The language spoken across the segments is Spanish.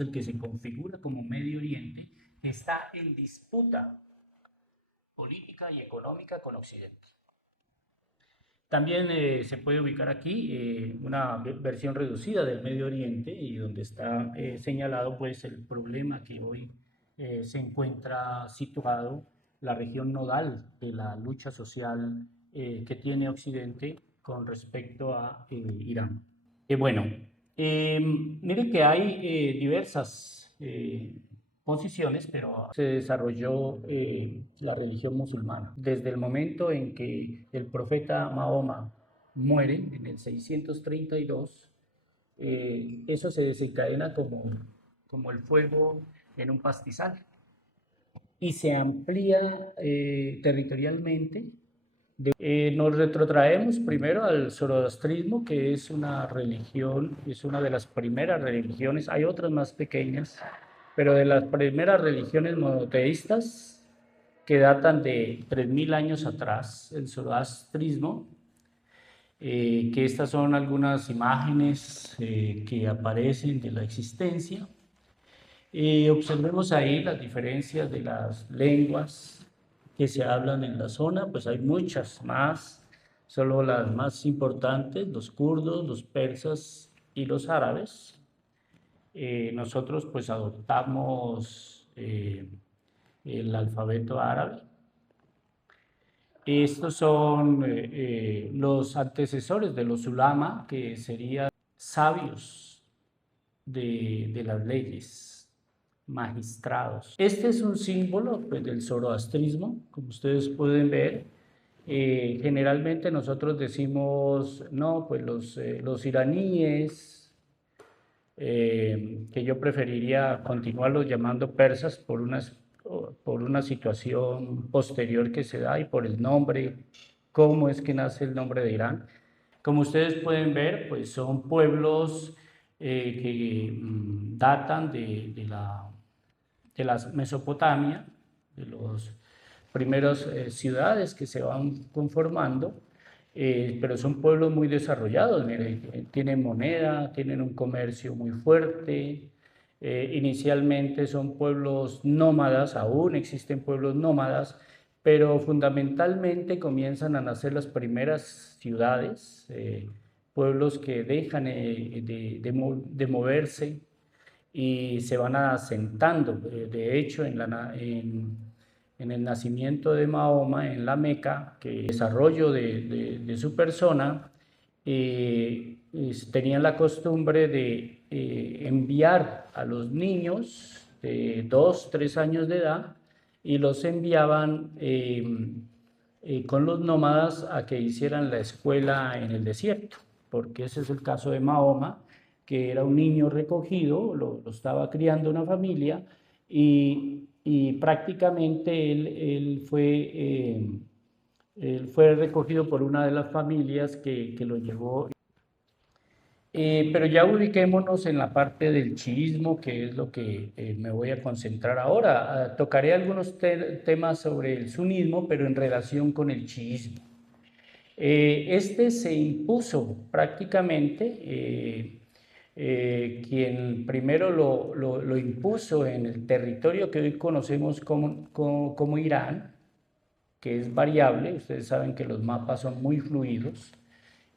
el que se configura como Medio Oriente, que está en disputa política y económica con Occidente. También se puede ubicar aquí una versión reducida del Medio Oriente y donde está señalado pues el problema que hoy se encuentra situado la región nodal de la lucha social que tiene Occidente con respecto a Irán. Bueno, mire que hay diversas posiciones, pero se desarrolló la religión musulmana. Desde el momento en que el profeta Mahoma muere, en el 632, eso se desencadena como el fuego en un pastizal y se amplía territorialmente. Nos retrotraemos primero al zoroastrismo, que es una religión, es una de las primeras religiones, hay otras más pequeñas, pero de las primeras religiones monoteístas que datan de 3000 años atrás, el zoroastrismo, que estas son algunas imágenes que aparecen de la existencia. Observemos ahí las diferencias de las lenguas que se hablan en la zona, pues hay muchas más, solo las más importantes, los kurdos, los persas y los árabes. Nosotros pues adoptamos el alfabeto árabe. Estos son los antecesores de los ulama, que serían sabios de las leyes, magistrados. Este es un símbolo pues, del zoroastrismo, como ustedes pueden ver. Generalmente nosotros decimos, no, pues los iraníes, que yo preferiría continuarlos llamando persas por una situación posterior que se da y por el nombre, cómo es que nace el nombre de Irán. Como ustedes pueden ver, pues son pueblos que datan de la Mesopotamia, de las primeras ciudades que se van conformando, pero son pueblos muy desarrollados, miren, tienen moneda, tienen un comercio muy fuerte. Inicialmente son pueblos nómadas, aún existen pueblos nómadas, pero fundamentalmente comienzan a nacer las primeras ciudades, pueblos que dejan de moverse y se van asentando. De hecho, en el nacimiento de Mahoma, en la Meca, que el desarrollo de su persona, tenían la costumbre de enviar a los niños de 2, 3 años de edad y los enviaban con los nómadas a que hicieran la escuela en el desierto, porque ese es el caso de Mahoma, que era un niño recogido, lo estaba criando una familia y prácticamente él fue recogido por una de las familias que lo llevó. Pero ya ubiquémonos en la parte del chiismo, que es lo que me voy a concentrar ahora. Tocaré algunos temas sobre el sunismo, pero en relación con el chiismo. Este se impuso prácticamente, quien primero lo impuso en el territorio que hoy conocemos como Irán, que es variable. Ustedes saben que los mapas son muy fluidos.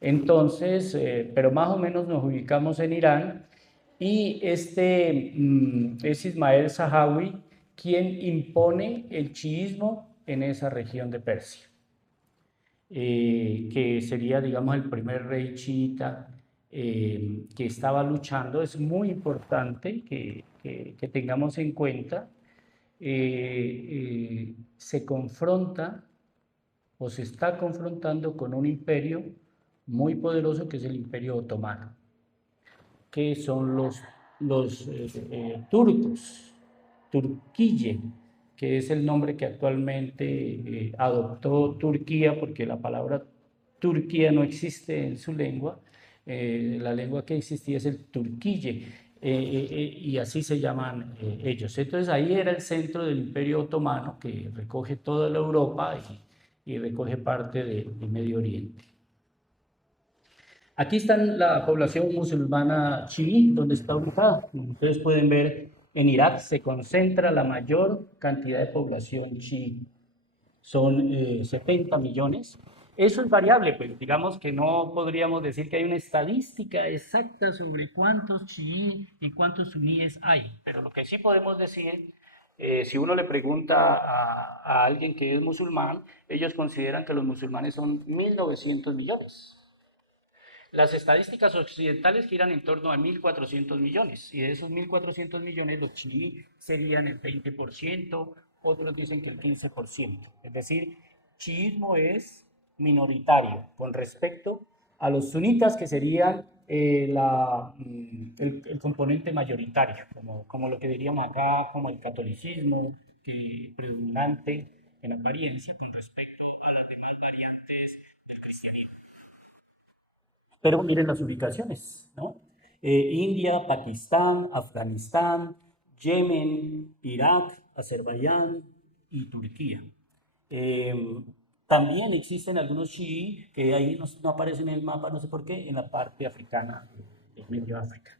Entonces, pero más o menos nos ubicamos en Irán y es Ismael Zahawi quien impone el chiismo en esa región de Persia, que sería, digamos, el primer rey chiita que estaba luchando. Es muy importante que tengamos en cuenta, se confronta o se está confrontando con un imperio muy poderoso que es el Imperio Otomano, que son los turcos, Turquille, que es el nombre que actualmente adoptó Turquía, porque la palabra Turquía no existe en su lengua. La lengua que existía es el Turquille, y así se llaman ellos. Entonces ahí era el centro del Imperio Otomano, que recoge toda la Europa y recoge parte del Medio Oriente. Aquí está la población musulmana chií, donde está ubicada. Ustedes pueden ver, en Irak se concentra la mayor cantidad de población chií. Son 70 millones. Eso es variable, pues digamos que no podríamos decir que hay una estadística exacta sobre cuántos chií y cuántos suníes hay, pero lo que sí podemos decir, si uno le pregunta a alguien que es musulmán, ellos consideran que los musulmanes son 1.900 millones. Las estadísticas occidentales giran en torno a 1.400 millones, y de esos 1.400 millones los chií serían el 20%, otros dicen que el 15%. Es decir, chiismo es minoritario con respecto a los sunitas, que serían el componente mayoritario, como lo que dirían acá, como el catolicismo, que predominante en apariencia con respecto a las demás variantes del cristianismo. Pero miren las ubicaciones, ¿no? India, Pakistán, Afganistán, Yemen, Irak, Azerbaiyán y Turquía. Eh, También existen algunos chií que ahí no aparecen en el mapa, no sé por qué, en la parte africana, en medio África.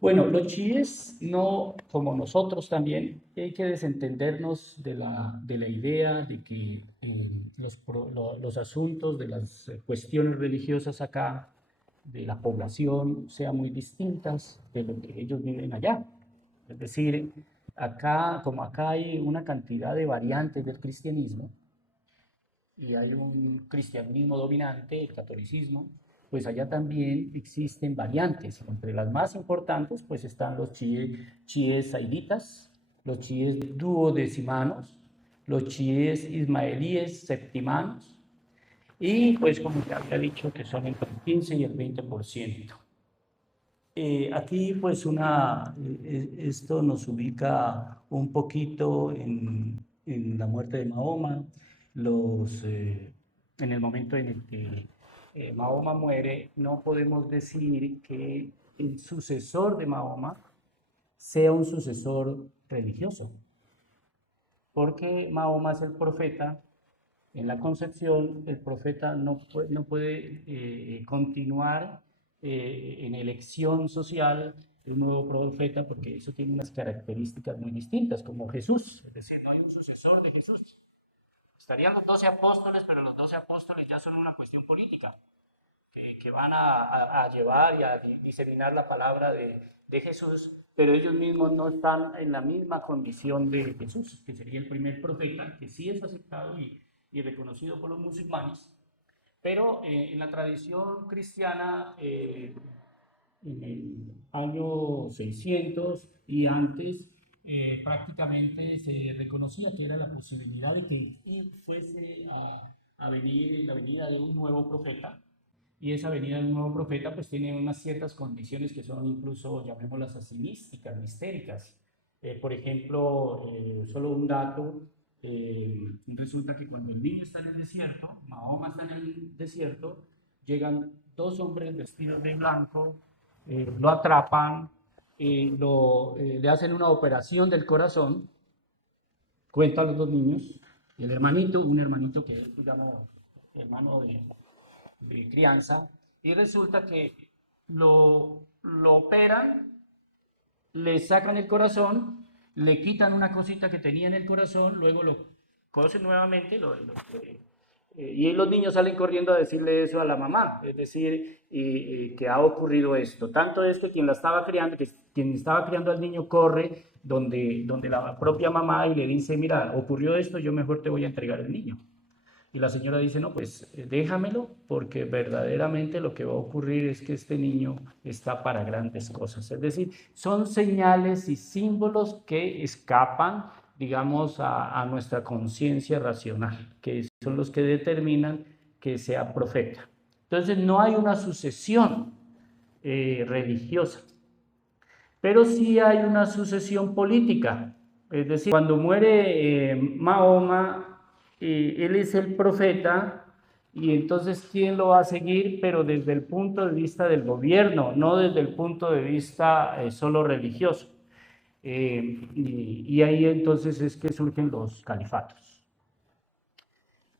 Bueno, los chiíes no, como nosotros también, hay que desentendernos de la idea de que los asuntos de las cuestiones religiosas acá, de la población, sean muy distintas de lo que ellos viven allá. Es decir, acá, como acá hay una cantidad de variantes del cristianismo, y hay un cristianismo dominante, el catolicismo, pues allá también existen variantes. Entre las más importantes, pues están los chiíes zaiditas, los chiíes duodecimanos, los chiíes ismaelíes septimanos, y pues como ya había dicho, que son entre el 15 y el 20%. Aquí pues esto nos ubica un poquito en la muerte de Mahoma, en el momento en el que Mahoma muere. No podemos decir que el sucesor de Mahoma sea un sucesor religioso, porque Mahoma es el profeta. En la concepción, el profeta no puede continuar en elección social un nuevo profeta, porque eso tiene unas características muy distintas, como Jesús. Es decir, no hay un sucesor de Jesús. Estarían los 12 apóstoles, pero los 12 apóstoles ya son una cuestión política, que van a llevar y a diseminar la palabra de Jesús, pero ellos mismos no están en la misma condición de Jesús, que sería el primer profeta, que sí es aceptado y reconocido por los musulmanes, pero en la tradición cristiana, en el año 600 y antes, prácticamente se reconocía que era la posibilidad de que fuese a venir la venida de un nuevo profeta, y esa venida del nuevo profeta pues tiene unas ciertas condiciones que son incluso, llamémoslas así, místicas, mistéricas. Por ejemplo, solo un dato, resulta que cuando el niño está en el desierto, Mahoma está en el desierto, llegan dos hombres vestidos de blanco, lo atrapan, le hacen una operación del corazón, cuentan los dos niños, y el hermanito, un hermanito que es, digamos, hermano de crianza, y resulta que lo operan, le sacan el corazón, le quitan una cosita que tenía en el corazón, luego lo cosen nuevamente, y los niños salen corriendo a decirle eso a la mamá, es decir, y que ha ocurrido esto. Tanto es que quien estaba criando al niño corre donde la propia mamá y le dice, mira, ocurrió esto, yo mejor te voy a entregar el niño. Y la señora dice, no, pues déjamelo, porque verdaderamente lo que va a ocurrir es que este niño está para grandes cosas. Es decir, son señales y símbolos que escapan, digamos, a nuestra conciencia racional, que son los que determinan que sea profeta. Entonces, no hay una sucesión religiosa, pero sí hay una sucesión política. Es decir, cuando muere Mahoma, él es el profeta, y entonces ¿quién lo va a seguir? Pero desde el punto de vista del gobierno, no desde el punto de vista solo religioso. Y ahí entonces es que surgen los califatos.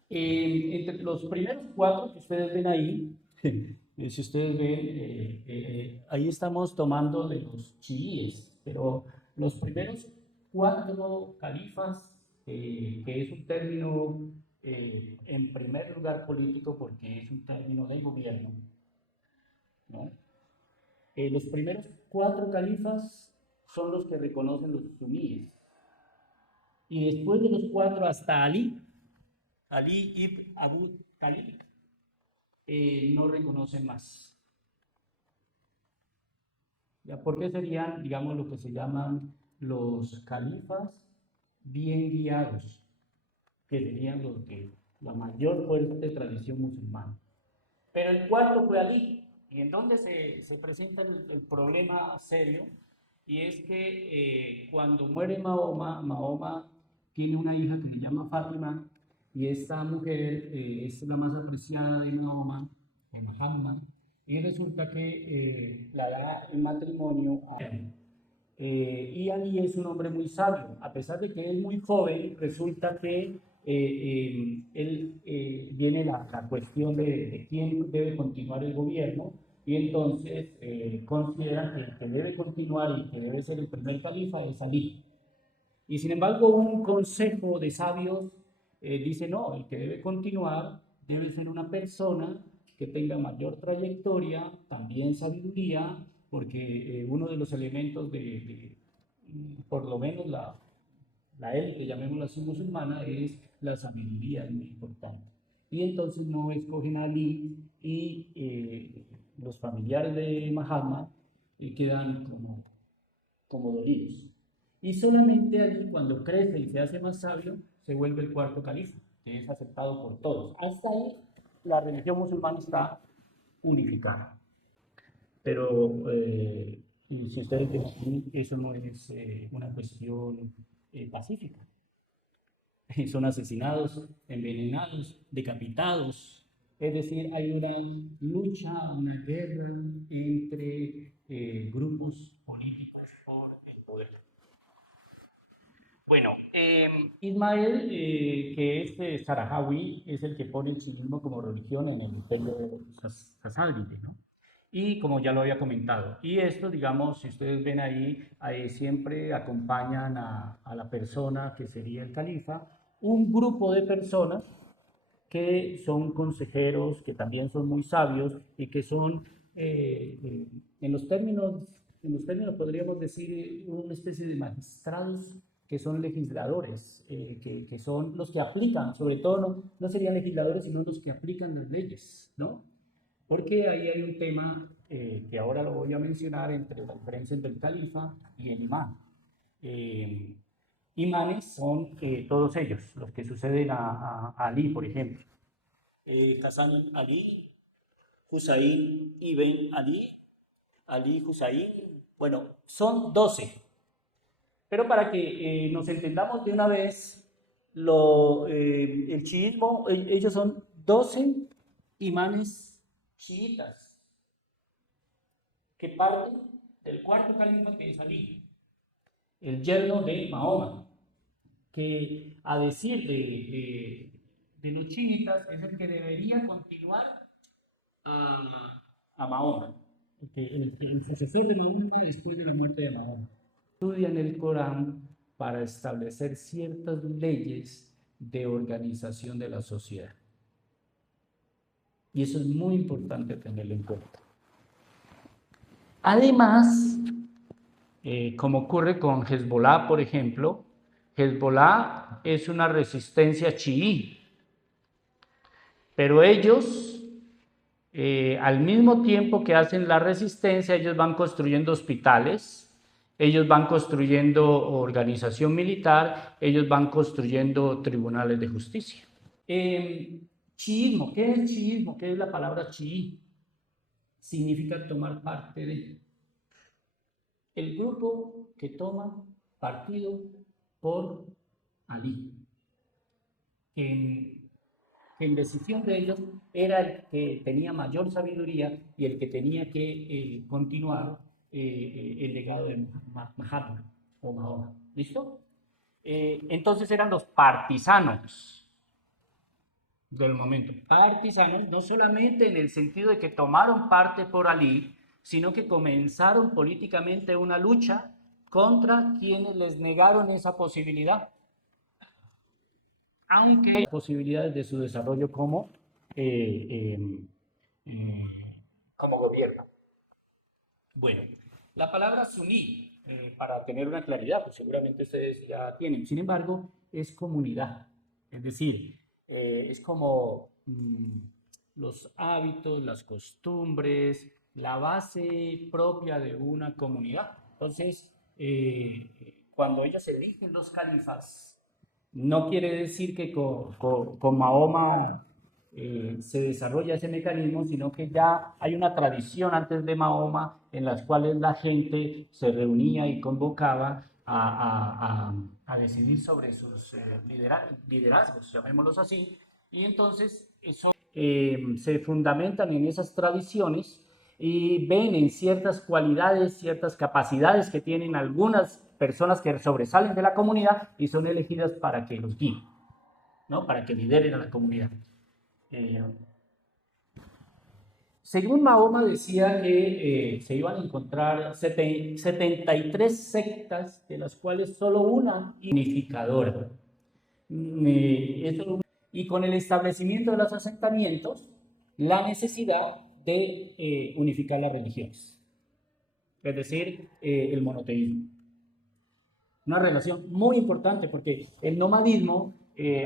Entre los primeros cuatro que ustedes ven ahí, si ustedes ven, ahí estamos tomando de los chiíes, pero los primeros cuatro califas, que es un término en primer lugar político porque es un término de gobierno, ¿no? Los primeros cuatro califas son los que reconocen los suníes. Y después de los cuatro hasta Ali, Ali ibn Abu Talib, no reconocen más. ¿Ya? Porque serían, digamos, lo que se llaman los califas bien guiados, que serían los de la mayor fuerte tradición musulmana. Pero el cuarto fue Ali, y en donde se presenta el problema serio, y es que cuando muere Mahoma, Mahoma tiene una hija que se llama Fátima, y esta mujer es la más apreciada de Mahoma, de Muhammad, y resulta que la da en matrimonio a él. Y Ali es un hombre muy sabio, a pesar de que es muy joven, resulta que él viene la cuestión de quién debe continuar el gobierno, y entonces considera que el que debe continuar y que debe ser el primer califa es Ali. Y sin embargo, un consejo de sabios dice, no, el que debe continuar debe ser una persona que tenga mayor trayectoria, también sabiduría, porque uno de los elementos por lo menos la élite, llamémoslo así, musulmana, es la sabiduría, es muy importante. Y entonces no escogen a Ali, y los familiares de Mahatma quedan como dolidos. Y solamente allí, cuando crece y se hace más sabio, se vuelve el cuarto califa, que es aceptado por todos. Hasta ahí la religión musulmana está unificada. Pero si ustedes ven, eso no es una cuestión pacífica. Son asesinados, envenenados, decapitados. Es decir, hay una lucha, una guerra entre grupos políticos por el poder. Bueno, Ismael, que es saharaui, es el que pone el chiismo como religión en el imperio sasánide, ¿no? Y como ya lo había comentado, y esto, digamos, si ustedes ven ahí siempre acompañan a la persona que sería el califa, un grupo de personas que son consejeros, que también son muy sabios y que son, en los términos podríamos decir, una especie de magistrados que son legisladores, que son los que aplican, sobre todo no serían legisladores, sino los que aplican las leyes, ¿no? Porque ahí hay un tema que ahora lo voy a mencionar entre la diferencia entre el califa y el imán. Eh, Imanes son todos ellos, los que suceden a Ali, por ejemplo. Hassan Ali, Hussein ibn Ali, Ali Hussein, bueno, son 12. Pero para que nos entendamos de una vez, el chiismo, ellos son 12 imanes chiitas que parten del cuarto califa, que es Ali, el yerno de Mahoma, que a decir de los chiitas es el que debería continuar a Mahoma, el sucesor de Mahoma después de la muerte de Mahoma. Estudian el Corán para establecer ciertas leyes de organización de la sociedad. Y eso es muy importante tenerlo en cuenta. Además, como ocurre con Hezbollah, por ejemplo, Hezbollah es una resistencia chií, pero ellos, al mismo tiempo que hacen la resistencia, ellos van construyendo hospitales, ellos van construyendo organización militar, ellos van construyendo tribunales de justicia. Chiismo, ¿qué es chiismo? ¿Qué es la palabra chií? Significa tomar parte de. El grupo que toma partido por Ali, en decisión de ellos era el que tenía mayor sabiduría y el que tenía que continuar el legado de Mahatma o Mahoma. ¿Listo? Entonces eran los partisanos. del momento. Partisanos, no solamente en el sentido de que tomaron parte por Ali, sino que comenzaron políticamente una lucha contra quienes les negaron esa posibilidad, aunque hay posibilidades de su desarrollo eh, eh, eh, como gobierno. Bueno, la palabra suní, para tener una claridad, pues seguramente ustedes ya tienen, sin embargo, es comunidad, es decir, es como los hábitos, las costumbres, la base propia de una comunidad. Entonces, cuando ellos eligen los califas, no quiere decir que con Mahoma se desarrolla ese mecanismo, sino que ya hay una tradición antes de Mahoma en las cuales la gente se reunía y convocaba a decidir sobre sus liderazgos, llamémoslos así, y entonces eso se fundamentan en esas tradiciones y ven en ciertas cualidades, ciertas capacidades que tienen algunas personas que sobresalen de la comunidad y son elegidas para que los guíen, ¿no? Para que lideren a la comunidad. Según Mahoma decía que se iban a encontrar 73 sectas, de las cuales solo una unificadora. Y con el establecimiento de los asentamientos, la necesidad de unificar las religiones, es decir, el monoteísmo. Una relación muy importante porque el nomadismo,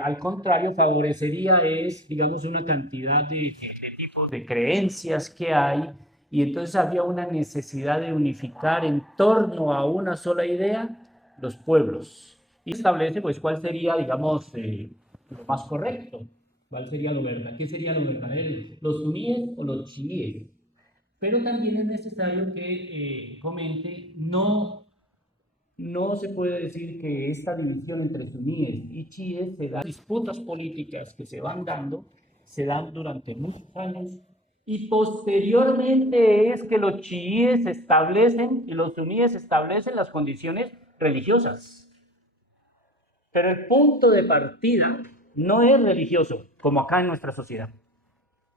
al contrario, favorecería digamos, una cantidad de tipos de creencias que hay y entonces había una necesidad de unificar en torno a una sola idea los pueblos y establece pues cuál sería, digamos, lo más correcto, cuál sería lo verdadero, qué sería lo verdadero, los suníes o los chiíes. Pero también es necesario que comente, no se puede decir que esta división entre suníes y chiíes se da disputas políticas que se van dando, se dan durante muchos años y posteriormente es que los chiíes establecen y los suníes establecen las condiciones religiosas. Pero el punto de partida no es religioso, como acá en nuestra sociedad.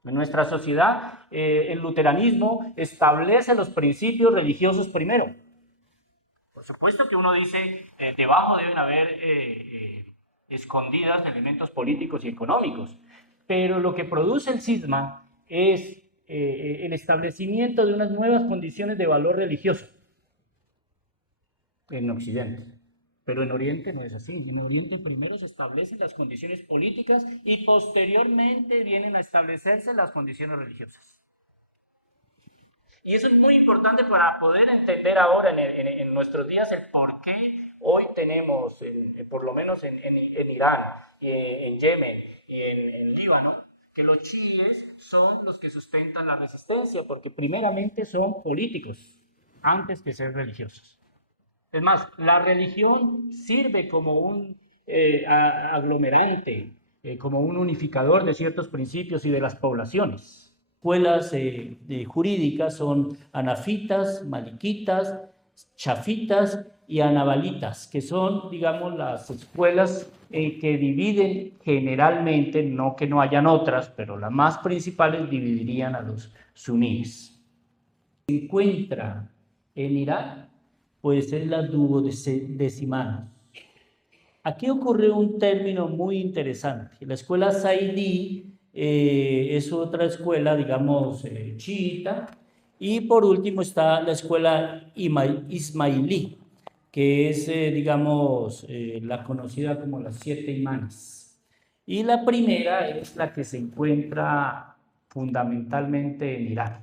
En nuestra sociedad, el luteranismo establece los principios religiosos primero. Por supuesto que uno dice, debajo deben haber escondidas elementos políticos y económicos, pero lo que produce el cisma es el establecimiento de unas nuevas condiciones de valor religioso en Occidente. Pero en Oriente no es así. En Oriente primero se establecen las condiciones políticas y posteriormente vienen a establecerse las condiciones religiosas. Y eso es muy importante para poder entender ahora en nuestros días el por qué hoy tenemos, por lo menos en Irán, en Yemen y en Líbano, que los chiíes son los que sustentan la resistencia, porque primeramente son políticos, antes que ser religiosos. Es más, la religión sirve como un aglomerante, como un unificador de ciertos principios y de las poblaciones. Escuelas jurídicas son anafitas, maliquitas, chafitas y anabalitas, que son, digamos, las escuelas que dividen generalmente, no que no hayan otras, pero las más principales dividirían a los suníes. Se encuentra en Irán, pues es la duodecimanos. Aquí ocurre un término muy interesante. La escuela Zaidí es otra escuela, digamos, chiita. Y por último está la escuela ismailí, que es, digamos, la conocida como las 7 imanes. Y la primera es la que se encuentra fundamentalmente en Irán.